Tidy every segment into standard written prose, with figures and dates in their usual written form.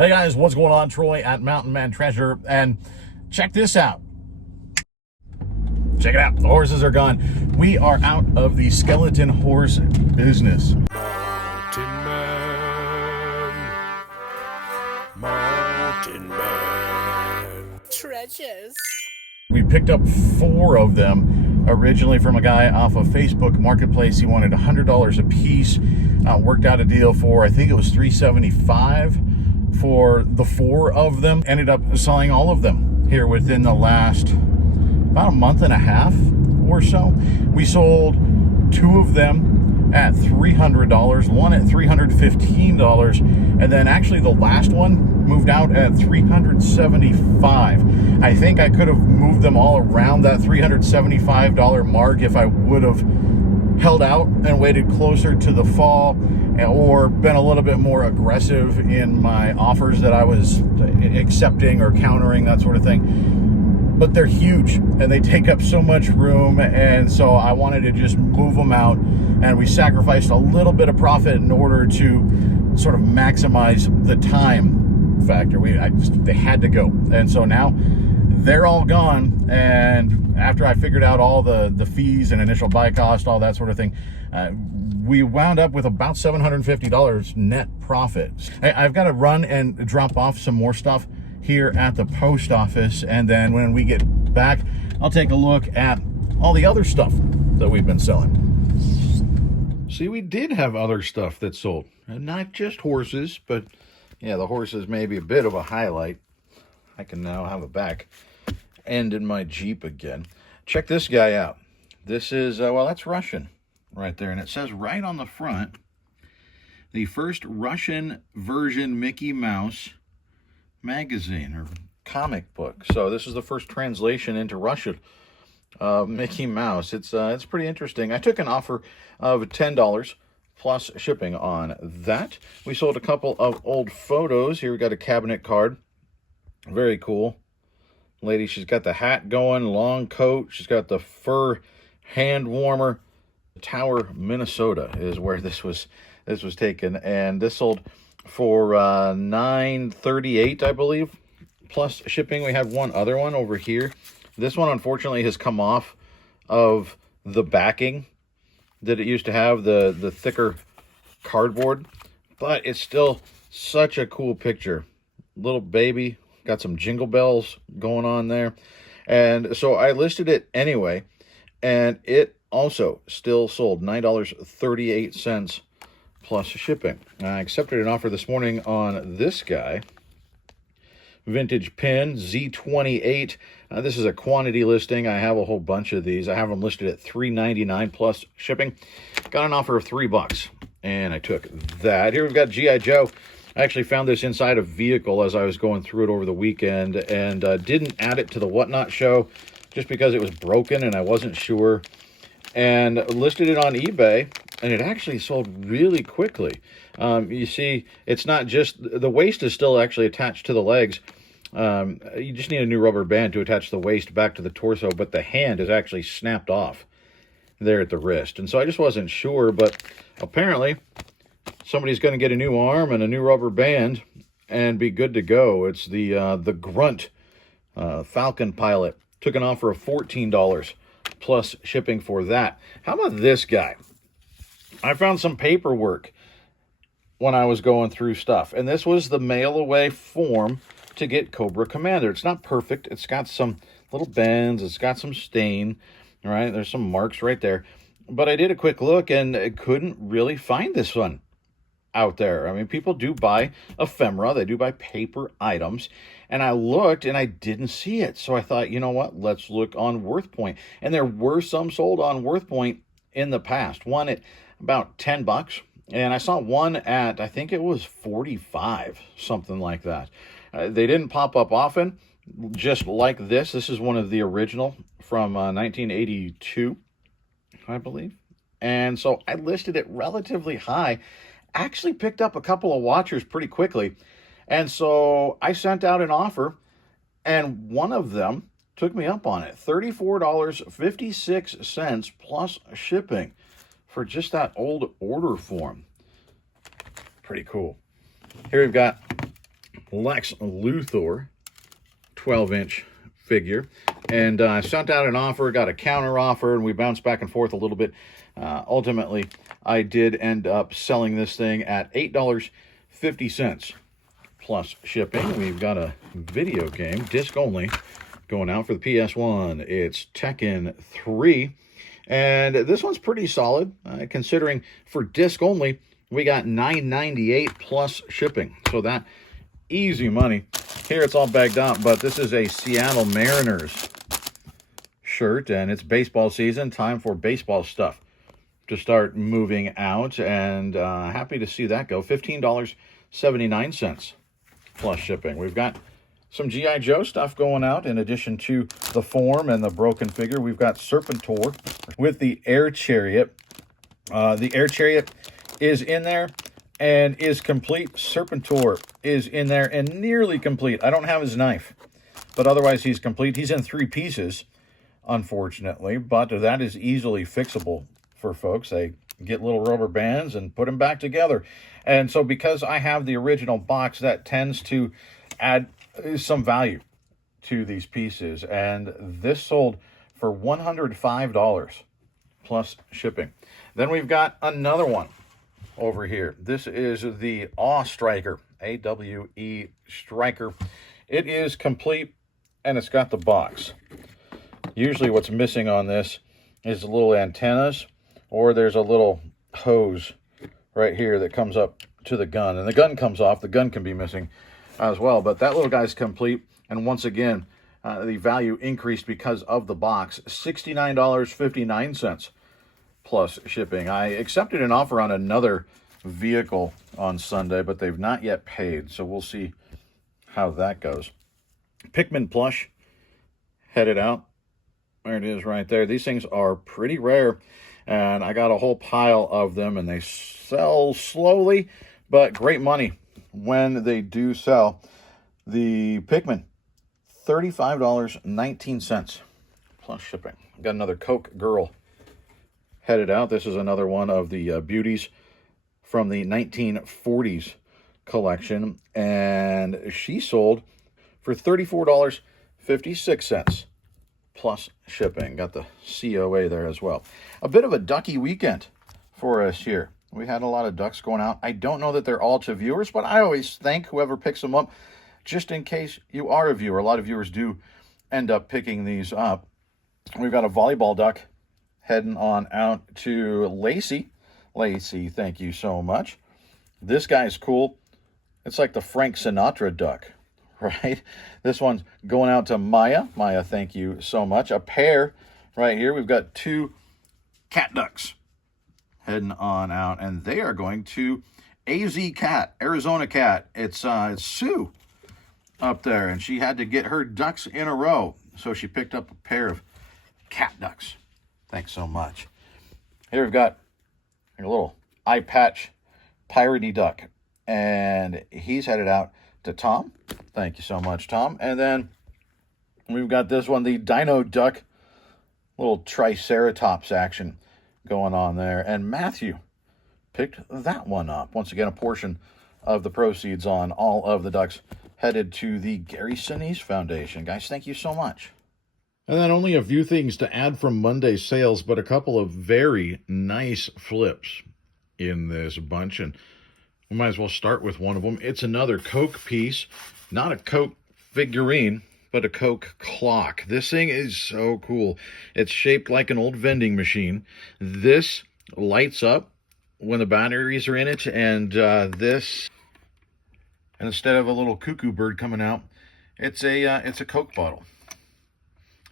Hey guys, what's going on? Troy at Mountain Man Treasure, and check this out. Check it out. The horses are gone. We are out of the skeleton horse business. Mountain Man. Treasures. We picked up 4 of them originally from a guy off of Facebook Marketplace. He wanted $100 a piece. Worked out a deal for, I think it was $375 for the 4 of them. Ended up selling all of them here within the last about a month and a half or so. We sold 2 of them at $300, one at $315, and then actually the last one moved out at $375. I think I could have moved them all around that $375 mark if I would have held out and waited closer to the fall, or been a little bit more aggressive in my offers that I was accepting or countering, that sort of thing. But they're huge and they take up so much room, and so I wanted to just move them out, and we sacrificed a little bit of profit in order to sort of maximize the time factor. They had to go, and so now they're all gone. And after I figured out all the fees and initial buy cost, all that sort of thing, we wound up with about $750 net profit. I've got to run and drop off some more stuff here at the post office, and then when we get back, I'll take a look at all the other stuff that we've been selling. See, we did have other stuff that sold, and not just horses, but yeah, the horses may be a bit of a highlight. I can now have a back end in my Jeep again. Check this guy out. This is, well, that's Russian right there, and it says right on the front, the first Russian version Mickey Mouse magazine or comic book. So this is the first translation into Russian of Mickey Mouse. It's pretty interesting. I took an offer of $10 plus shipping on that. We sold a couple of old photos. Here we got a cabinet card. Very cool. Lady, she's got the hat going, long coat. She's got the fur hand warmer. Tower, Minnesota is where this was taken, and this sold for $938, I believe, plus shipping. We have one other one over here. This one unfortunately has come off of the backing that it used to have, the thicker cardboard, but it's still such a cool picture. Little baby, got some jingle bells going on there, and so I listed it anyway, and it also still sold $9.38 plus shipping. I accepted an offer this morning on this guy, vintage pin Z28. This is a quantity listing. I have a whole bunch of these. I have them listed at $3.99 plus shipping. Got an offer of $3, and I took that. Here we've got G.I. Joe. I actually found this inside a vehicle as I was going through it over the weekend, and didn't add it to the Whatnot show just because it was broken and I wasn't sure, and listed it on eBay, and it actually sold really quickly. You see, it's not just, the waist is still actually attached to the legs. You just need a new rubber band to attach the waist back to the torso, but the hand is actually snapped off there at the wrist. And so I just wasn't sure, but apparently somebody's going to get a new arm and a new rubber band and be good to go. It's the Grunt Falcon Pilot. Took an offer of $14 plus shipping for that. How about this guy? I found some paperwork when I was going through stuff, and this was the mail away form to get Cobra Commander. It's not perfect. It's got some little bends. It's got some stain, right? There's some marks right there. But I did a quick look and I couldn't really find this one out there. I mean, people do buy ephemera. They do buy paper items. And I looked and I didn't see it. So I thought, you know what? Let's look on WorthPoint. And there were some sold on WorthPoint in the past. One at about $10. And I saw one at, I think it was 45, something like that. They didn't pop up often, just like this. This is one of the original from 1982, I believe. And so I listed it relatively high. Actually picked up a couple of watchers pretty quickly. And so I sent out an offer, and one of them took me up on it. $34.56 plus shipping for just that old order form. Pretty cool. Here we've got Lex Luthor 12-inch figure. And I sent out an offer, got a counter offer, and we bounced back and forth a little bit. Ultimately, I did end up selling this thing at $8.50 plus shipping. We've got a video game, disc only, going out for the PS1. It's Tekken 3. And this one's pretty solid, considering for disc only, we got $9.98 plus shipping. So that easy money. Here it's all bagged up, but this is a Seattle Mariners shirt, and it's baseball season, time for baseball stuff to start moving out, and happy to see that go. $15.79 plus shipping. We've got some G.I. Joe stuff going out in addition to the form and the broken figure. We've got Serpentor with the Air Chariot. The Air Chariot is in there and is complete. Serpentor is in there and nearly complete. I don't have his knife, but otherwise he's complete. He's in 3 pieces, unfortunately, but that is easily fixable for folks. They get little rubber bands and put them back together. And so because I have the original box, that tends to add some value to these pieces. And this sold for $105 plus shipping. Then we've got another one over here. This is the Awe Striker, AWE Striker. It is complete, and it's got the box. Usually what's missing on this is the little antennas, or there's a little hose right here that comes up to the gun, and the gun comes off. The gun can be missing as well, but that little guy's complete. And once again, the value increased because of the box. $69.59 plus shipping. I accepted an offer on another vehicle on Sunday, but they've not yet paid, so we'll see how that goes. Pikmin plush headed out. There it is right there. These things are pretty rare, and I got a whole pile of them, and they sell slowly, but great money when they do sell. The Pikmin, $35.19 plus shipping. Got another Coke Girl headed out. This is another one of the beauties from the 1940s collection, and she sold for $34.56 plus shipping. Got the COA there as well. A bit of a Ducky weekend for us here. We had a lot of ducks going out. I don't know that they're all to viewers, but I always thank whoever picks them up, just in case you are a viewer. A lot of viewers do end up picking these up. We've got a volleyball duck heading on out to Lacey. Lacey, thank you so much. This guy's cool. It's like the Frank Sinatra duck, right? This one's going out to Maya. Maya, thank you so much. A pair right here. We've got 2 cat ducks heading on out, and they are going to AZ Cat, Arizona Cat. It's Sue up there, and she had to get her ducks in a row, so she picked up a pair of cat ducks. Thanks so much. Here we've got a little eye patch piratey duck, and he's headed out to Tom. Thank you so much, Tom. And then we've got this one, the Dino Duck, little Triceratops action going on there. And Matthew picked that one up. Once again, a portion of the proceeds on all of the ducks headed to the Gary Sinise Foundation. Guys, thank you so much. And then only a few things to add from Monday's sales, but a couple of very nice flips in this bunch. And we might as well start with one of them. It's another Coke piece, not a Coke figurine, but a Coke clock. This thing is so cool. It's shaped like an old vending machine. This lights up when the batteries are in it, and and instead of a little cuckoo bird coming out, it's a Coke bottle.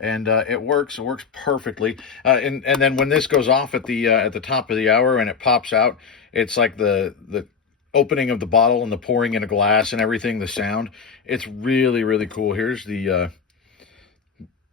And it works perfectly. And then when this goes off at the top of the hour and it pops out, it's like the opening of the bottle and the pouring in a glass and everything, the sound. It's really, really cool. Here's the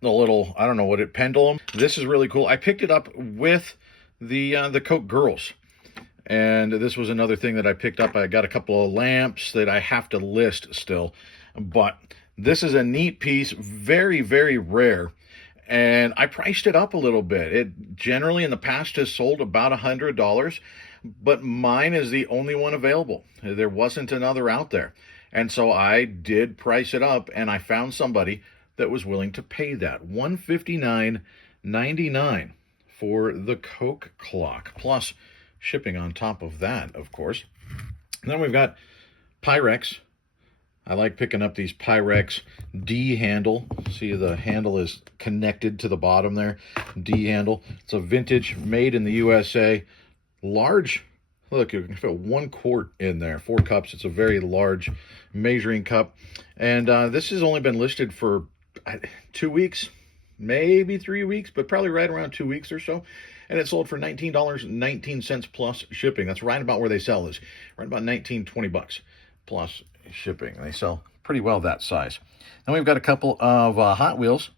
little, I don't know what pendulum. This is really cool. I picked it up with the Coke Girls. And this was another thing that I picked up. I got a couple of lamps that I have to list still. But this is a neat piece, very, very rare. And I priced it up a little bit. It generally in the past has sold about $100, but mine is the only one available. There wasn't another out there. And so I did price it up, and I found somebody that was willing to pay that $159.99 for the Coke clock, plus shipping on top of that, of course. And then we've got Pyrex. I like picking up these Pyrex D handle. See, the handle is connected to the bottom there. D handle. It's a vintage, made in the USA. Large. Look, you can fit 1 quart in there. 4 cups. It's a very large measuring cup. And this has only been listed for 2 weeks, maybe 3 weeks, but probably right around 2 weeks or so. And it sold for $19.19 plus shipping. That's right about where they sell this. Right about $19-20 plus shipping. They sell pretty well that size. Then we've got a couple of Hot Wheels,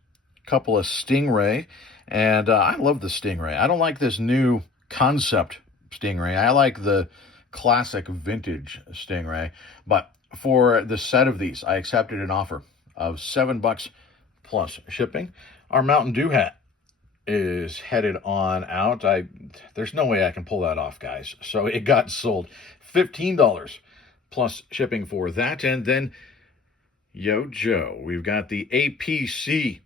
a couple of Stingray, and I love the Stingray. I don't like this new concept Stingray. I like the classic vintage Stingray, but for the set of these, I accepted an offer of $7 plus shipping. Our Mountain Dew hat is headed on out. There's no way I can pull that off, guys. So it got sold. $15 plus shipping for that. And then, yo, Joe, we've got the APC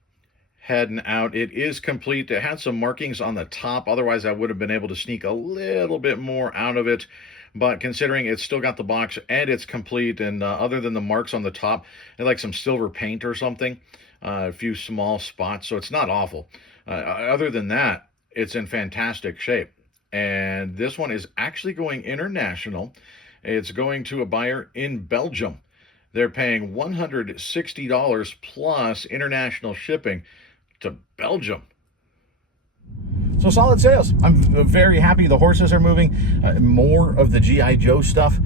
heading out. It is complete. It had some markings on the top. Otherwise, I would have been able to sneak a little bit more out of it. But considering it's still got the box and it's complete, and other than the marks on the top, it's like some silver paint or something, a few small spots, so it's not awful. Other than that, it's in fantastic shape. And this one is actually going international. It's going to a buyer in Belgium. They're paying $160 plus international shipping to Belgium. So solid sales. I'm very happy the horses are moving. More of the G.I. Joe stuff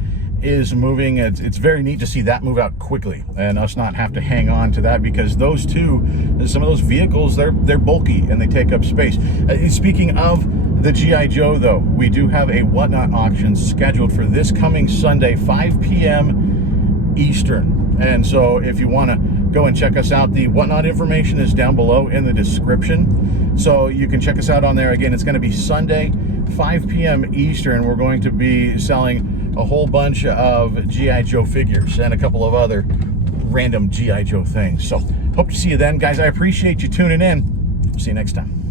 is moving. It's very neat to see that move out quickly and us not have to hang on to that, because those two, some of those vehicles, they're bulky and they take up space. Speaking of the G.I. Joe, though, we do have a Whatnot auction scheduled for this coming Sunday, 5 p.m. Eastern. And so if you want to go and check us out, the Whatnot information is down below in the description. So you can check us out on there. Again, it's going to be Sunday, 5 p.m. Eastern. We're going to be selling a whole bunch of G.I. Joe figures and a couple of other random G.I. Joe things. So hope to see you then, guys. I appreciate you tuning in. See you next time.